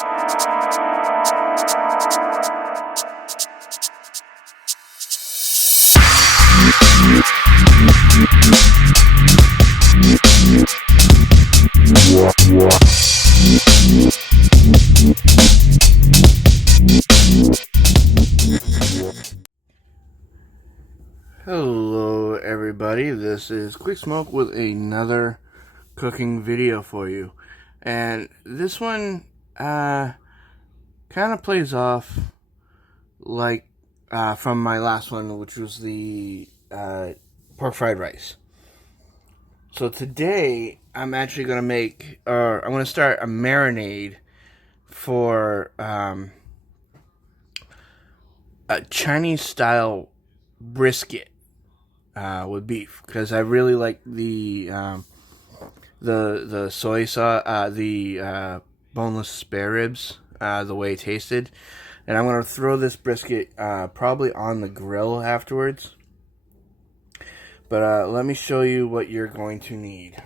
Hello everybody, this is Quick Smoke with another cooking video for you. And this one kind of plays off like from my last one, which was the pork fried rice. So today I'm actually going to make, or I'm going to start a marinade for a Chinese style brisket. With beef, because I really like the soy sauce, the boneless spare ribs, the way it tasted, and I'm gonna throw this brisket probably on the grill afterwards. But let me show you what you're going to need.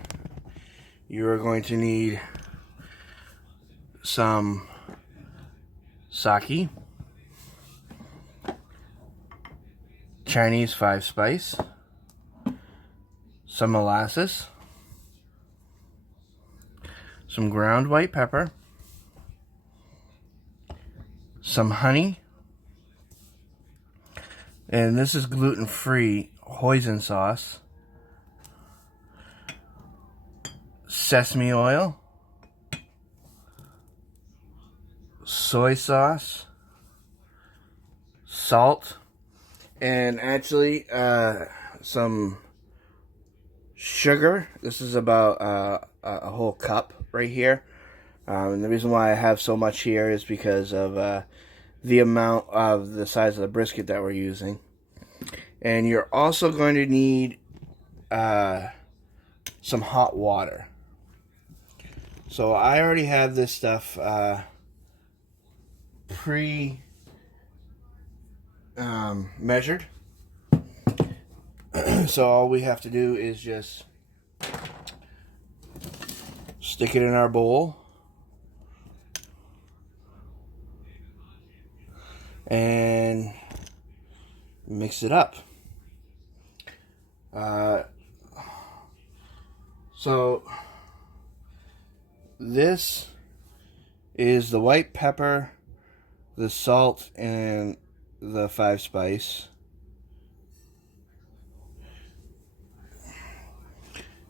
You are going to need some sake, Chinese 5-spice. Some molasses, some ground white pepper, some honey, and this is gluten-free hoisin sauce, sesame oil, soy sauce, salt, and actually some sugar. This is about a whole cup right here. And the reason why I have so much here is because of the amount of the size of the brisket that we're using. And you're also going to need some hot water. So I already have this stuff measured. So all we have to do is just stick it in our bowl and mix it up. So this is the white pepper, the salt, and the 5-spice.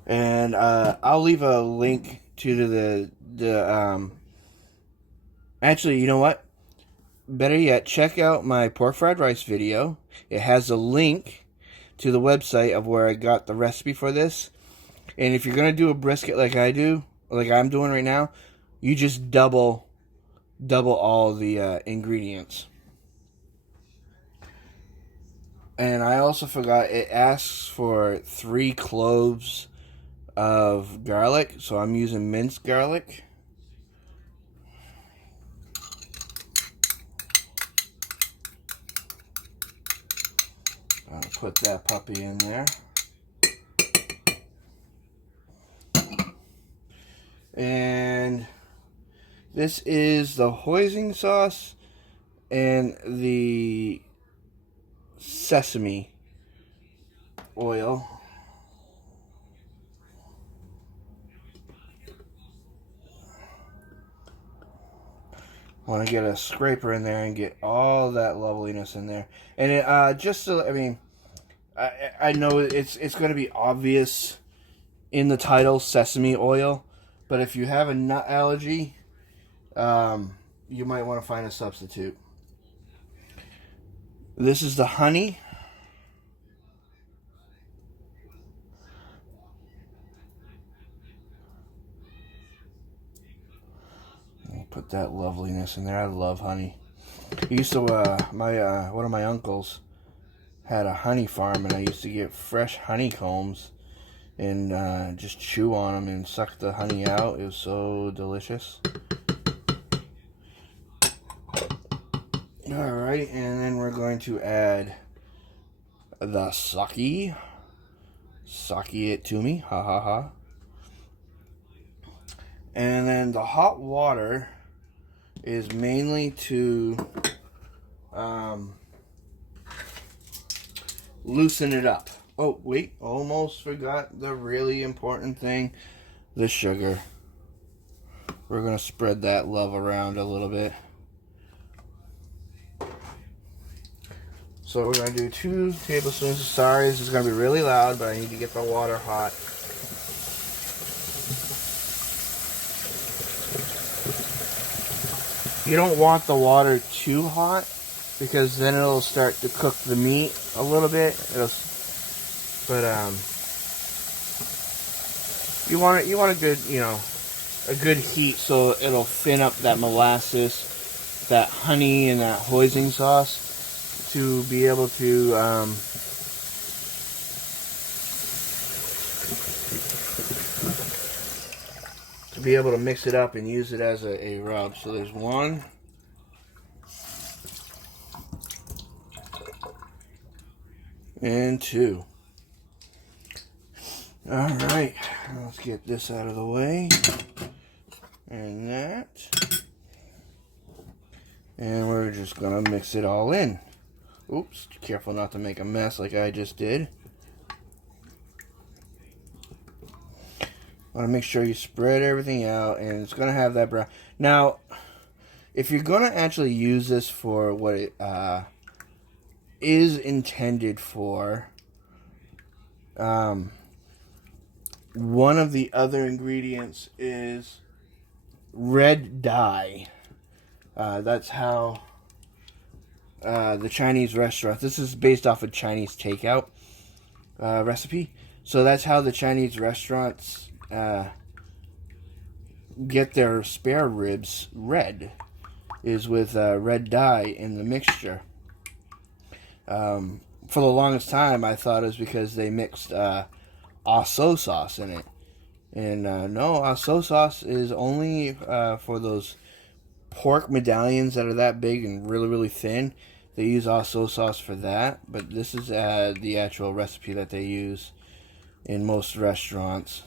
And I'll leave a link to the actually, you know what? Better yet, check out my pork fried rice video. It has a link to the website of where I got the recipe for this. And if you're gonna do a brisket like I do, like I'm doing right now, you just double all the ingredients. And I also forgot, it asks for 3 cloves of garlic, so I'm using minced garlic. I'll put that puppy in there. And this is the hoisin sauce and the sesame oil. I want to get a scraper in there and get all that loveliness in there. And it, just so, I mean, I know it's going to be obvious in the title, sesame oil, but if you have a nut allergy, you might want to find a substitute. This is the honey. Put that loveliness in there. I love honey. I used to, one of my uncles had a honey farm, and I used to get fresh honeycombs and just chew on them and suck the honey out. It was so delicious. Alright, and then we're going to add the sake. Sake it to me. Ha ha ha. And then the hot water is mainly to loosen it up. Oh, wait, almost forgot the really important thing, the sugar. We're going to spread that love around a little bit. So we're going to do 2 tablespoons. Sorry, this is going to be really loud, but I need to get the water hot. You don't want the water too hot, because then it'll start to cook the meat a little bit. You want a good, a good heat, so it'll thin up that molasses, that honey, and that hoisin sauce to be able to mix it up and use it as a rub. So there's 1. And 2. Alright, let's get this out of the way. And that. And we're just going to mix it all in. Oops, careful not to make a mess like I just did. Want to make sure you spread everything out, and it's going to have that brown. Now, if you're going to actually use this for what it is intended for, one of the other ingredients is red dye. That's how the Chinese restaurant, this is based off a Chinese takeout recipe. So that's how the Chinese restaurants get their spare ribs red, is with red dye in the mixture. For the longest time, I thought it was because they mixed aso sauce in it. And no, aso sauce is only for those pork medallions that are that big and really, really thin. They use aso sauce for that. But this is the actual recipe that they use in most restaurants.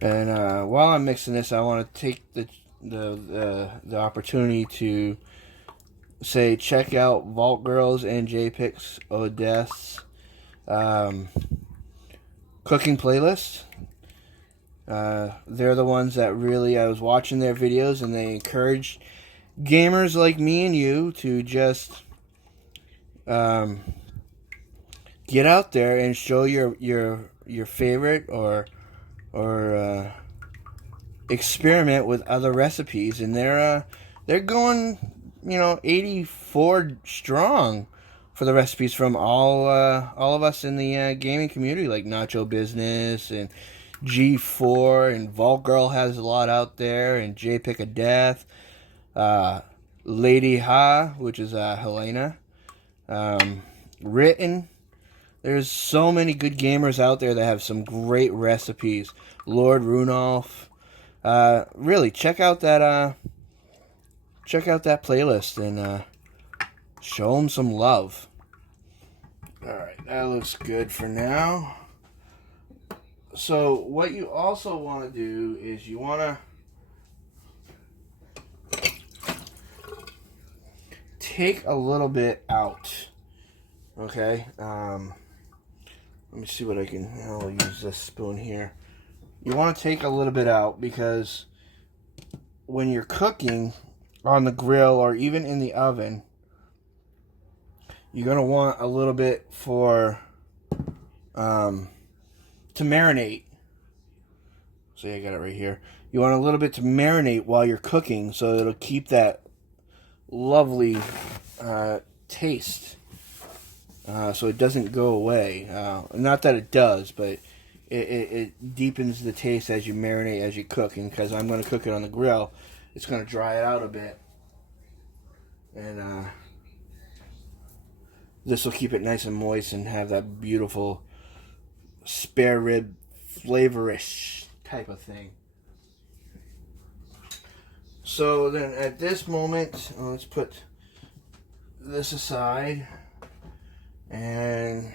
And while I'm mixing this, I want to take the opportunity to say, check out Vault Girls and JPix Odeth's cooking playlist. They're the ones that really, I was watching their videos, and they encourage gamers like me and you to just get out there and show your favorite or experiment with other recipes. And they're going 84 strong for the recipes from all of us in the gaming community, like Nacho Business and G4, and Vault Girl has a lot out there, and JPick of Death, Lady Ha, which is Helena, Written. There's so many good gamers out there that have some great recipes. Lord Runolf. Really, check out that playlist and show them some love. Alright, that looks good for now. So what you also want to do is you want to take a little bit out. Okay? Let me see what I'll use this spoon here. You want to take a little bit out, because when you're cooking on the grill or even in the oven, you're going to want a little bit to marinate. See, I got it right here. You want a little bit to marinate while you're cooking, so it'll keep that lovely taste, so it doesn't go away. Not that it does, but it deepens the taste as you marinate, as you cook. And because I'm going to cook it on the grill, it's going to dry it out a bit, and this will keep it nice and moist and have that beautiful spare rib flavorish type of thing. So then at this moment, let's put this aside, and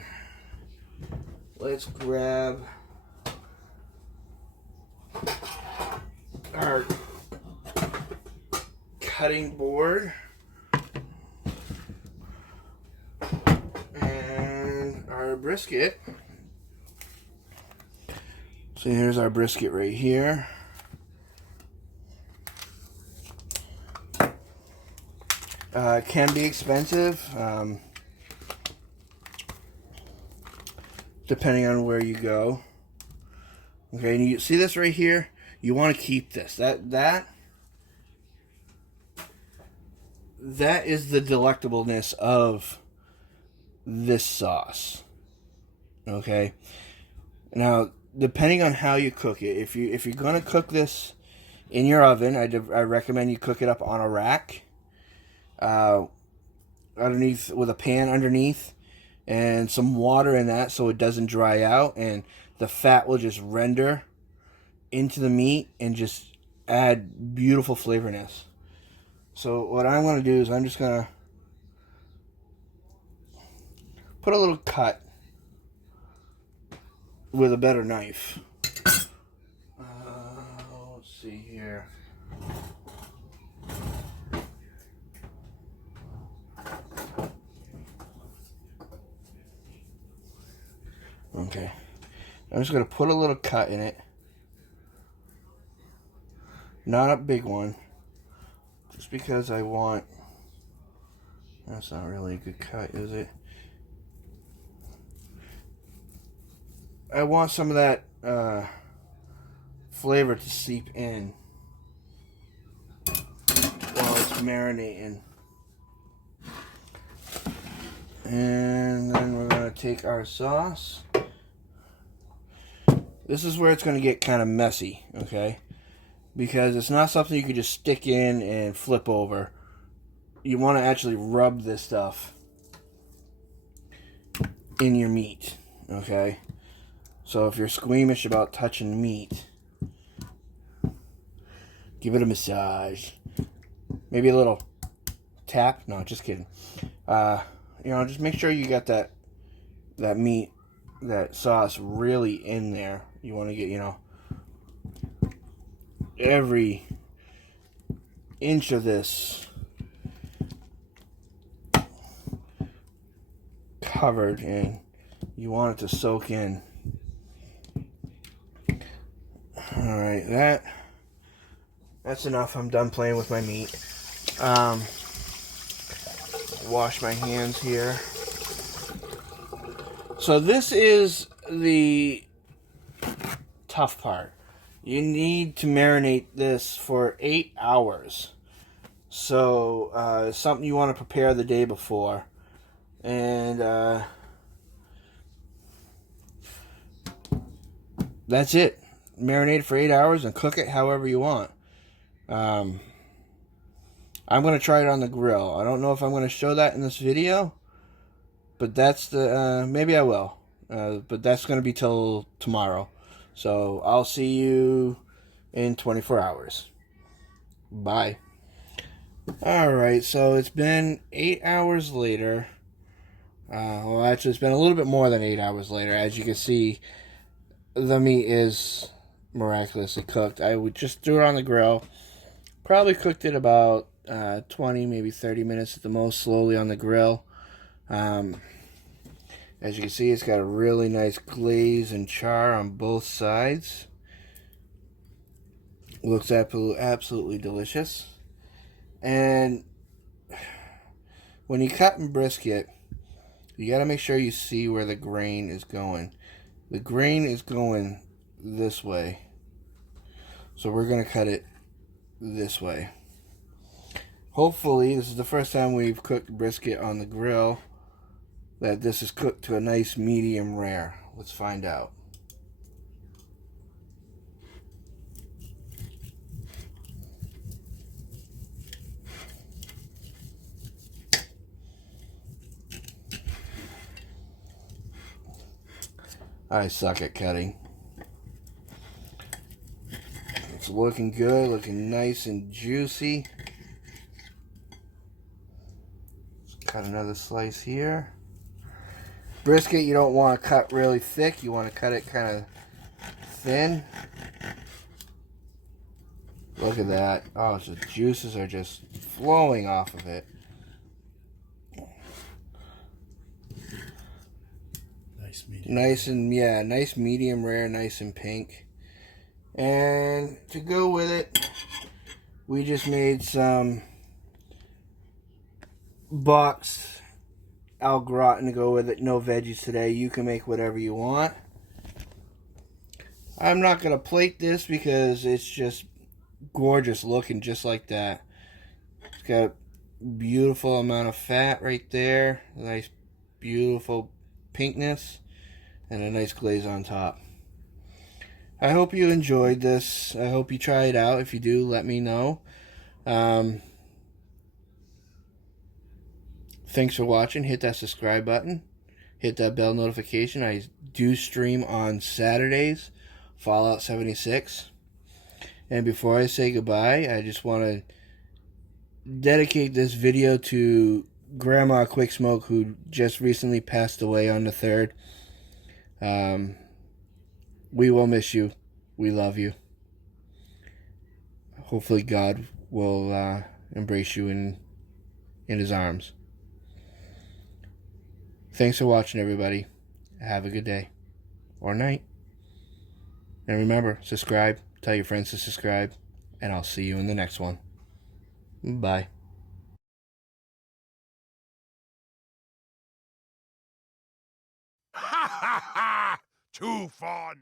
let's grab our cutting board and our brisket. So here's our brisket right here. It can be expensive, depending on where you go. Okay, and you see this right here? You want to keep this. That is the delectableness of this sauce. Okay. Now, depending on how you cook it, if you're gonna cook this in your oven, I recommend you cook it up on a rack, underneath, with a pan underneath, and some water in that so it doesn't dry out, and the fat will just render into the meat and just add beautiful flavorness. So what I'm going to do is I'm just going to put a little cut with a better knife. Let's see here. Okay. I'm just going to put a little cut in it. Not a big one. Just because I want... That's not really a good cut, is it? I want some of that flavor to seep in while it's marinating. And then we're going to take our sauce. This is where it's going to get kind of messy, okay? Because it's not something you can just stick in and flip over. You want to actually rub this stuff in your meat, okay? So if you're squeamish about touching meat, give it a massage. Maybe a little tap. No, just kidding. You know, just make sure you got that meat, that sauce really in there. You want to get, you know, every inch of this covered, and you want it to soak in. Alright, that's enough. I'm done playing with my meat. Wash my hands here. So this is the tough part. You need to marinate this for 8 hours. So something you want to prepare the day before. And that's it. Marinate it for 8 hours and cook it however you want. I'm going to try it on the grill. I don't know if I'm going to show that in this video, but that's the, maybe I will. But that's going to be till tomorrow. So I'll see you in 24 hours. Bye. Alright, so it's been 8 hours later. Well, actually, it's been a little bit more than 8 hours later. As you can see, the meat is miraculously cooked. I would just threw it on the grill. Probably cooked it about 20, maybe 30 minutes at the most, slowly on the grill. As you can see, it's got a really nice glaze and char on both sides. Looks absolutely delicious. And when you cut in brisket, you got to make sure you see where the grain is going. The grain is going this way. So we're going to cut it this way. Hopefully, this is the first time we've cooked brisket on the grill, that this is cooked to a nice medium rare. Let's find out. I suck at cutting. It's looking good, looking nice and juicy. Let's cut another slice here. Brisket, you don't want to cut really thick. You want to cut it kind of thin. Look at that. Oh, the juices are just flowing off of it. Nice medium. Nice and, yeah, nice medium rare, nice and pink. And to go with it, we just made some boxed au gratin to go with it. No veggies today. You can make whatever you want. I'm not going to plate this because it's just gorgeous looking just like that. It's got a beautiful amount of fat right there. Nice, beautiful pinkness. And a nice glaze on top. I hope you enjoyed this. I hope you try it out. If you do, let me know. Thanks for watching. Hit that subscribe button. Hit that bell notification. I do stream on Saturdays, Fallout 76. And before I say goodbye, I just want to dedicate this video to Grandma Quick Smoke, who just recently passed away on the 3rd. We will miss you. We love you. Hopefully God will embrace you in his arms. Thanks for watching, everybody. Have a good day or night. And remember, subscribe. Tell your friends to subscribe. And I'll see you in the next one. Bye. Ha ha ha! Too fun!